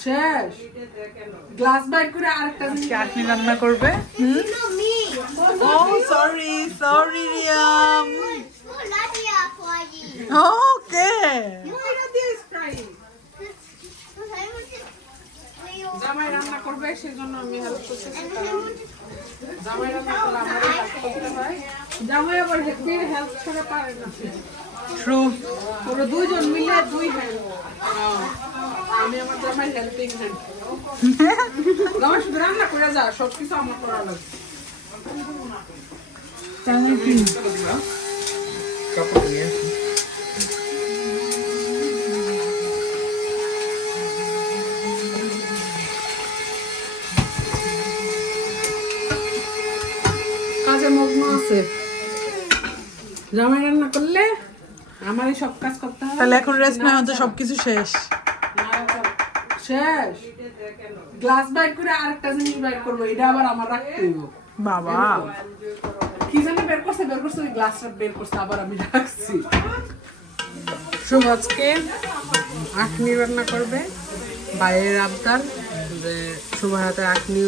শেষ glass byte করে আরেকটা চাটনি রান্না করবে. ও সরি সরি রিয়াম. ওকে. জামাই রান্না করবে সেজন্য আমি হেল্প করতেছি. জামাই রান্না করলে আমারই হেল্প করতে হয় জামাই আবার হেল্প ছাড়া পারে না ট্রু ওরা দুইজন মিলে দুই হেল্প আমি আমার জামাই হেল্পিং হ্যান্ড জামাই শুধু রান্না করে যা সব কিছু আমার করা লাগবে। তাহলে কি কাজে মগ্ন আছে। জামাই রান্না করলে আমারই সব কাজ করতে হয়। তাহলে এখন রেস্ট না হতে সবকিছু শেষ। শেষ। গ্লাস বাইট করে আরেকটা জিনিস বাইট করব এটা আবার আমার রাখতে হইব। বাবা। কি জানি বের করছে? বের করছে ওই গ্লাসটা বের করছে আবার আমি রাখছি। শুভ আজকে। আখনি রান্না করবে বাইরের আবদার। যে শুভ হাতে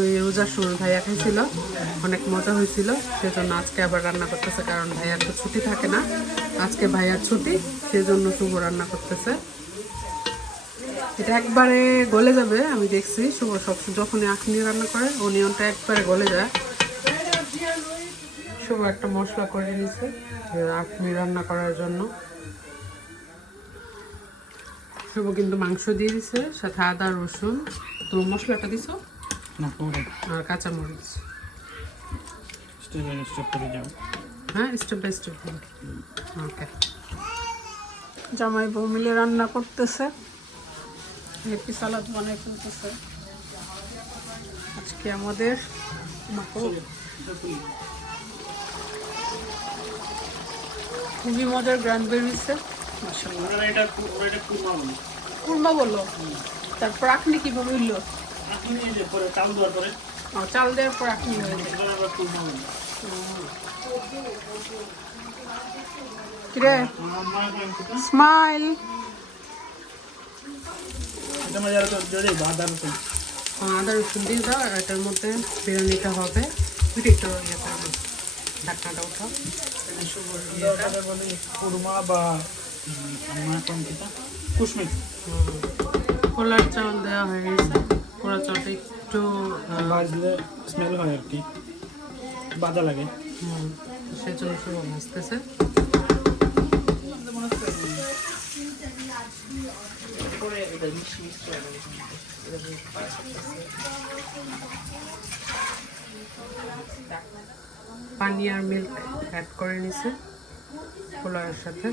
ওই রোজার সময় ভাইয়া খাইছিল, অনেক মজা হয়েছিল, সেজন্য আজকে আবার রান্না করতেছে, কারণ ভাইয়ার তো ছুটি থাকে না। আজকে ভাইয়ার ছুটি, সেজন্য শুভ রান্না করতেছে। এটা একবারে গলে যাবে, আমি দেখছি, শুভ সব যখনই আখনি রান্না করে অনিয়নটা একবারে গলে যায়। শুভ একটা মশলা করে নিয়েছে আখনি রান্না করার জন্য। শুভ কিন্তু মাংস দিয়ে দিছে সাথে আদা, রসুন তো মশলাটা দিছো? না পরে আর কাঁচামরিচ। স্টেপ বাই স্টেপ করে যাও। হ্যাঁ স্টেপ বাই স্টেপ ওকে। জামাই বউ মিলে রান্না করতেছে। হ্যাপি সালাদ বানাই ফেলতেছে। আজকে আমাদের খুবই মজার গ্রান্ড বেরিয়েছে। কুরমা বলল তারপর আখনি কীভাবে পরে চাল দেওয়ার পরে। চাল দেওয়ার পর কিরে? খেতে স্মাইল। আদা রসুন। দিয়ে দাও এটার মধ্যে বিরিয়ানিটা হবে। একটু একটু ইয়ে করব ঢাকনাটা উঠাও। কুরমা বা উম, পোলার চাউল দেওয়া হয়ে গেছে। পোলার চাউলটা একটু ভাজলে স্মেল হয় আর কি। বাজা লাগে। সেজন্য শুভ ভাজতেছে। পানি আর মিল্ক অ্যাড করে নিছে। পোলাওয়ের সাথে।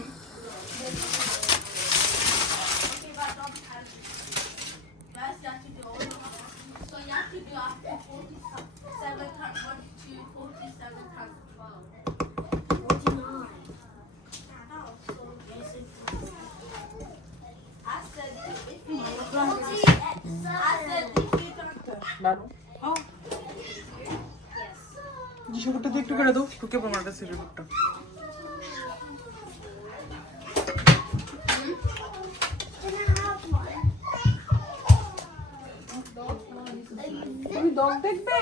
যিশুকুরটা দিয়ে একটু করে দাও। ঢুকে পড়ো আমার কাছে তুমি দম দেখবে?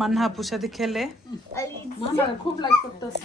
মান্না আপুর সাথে খেলে খুব লাইক করতেছে।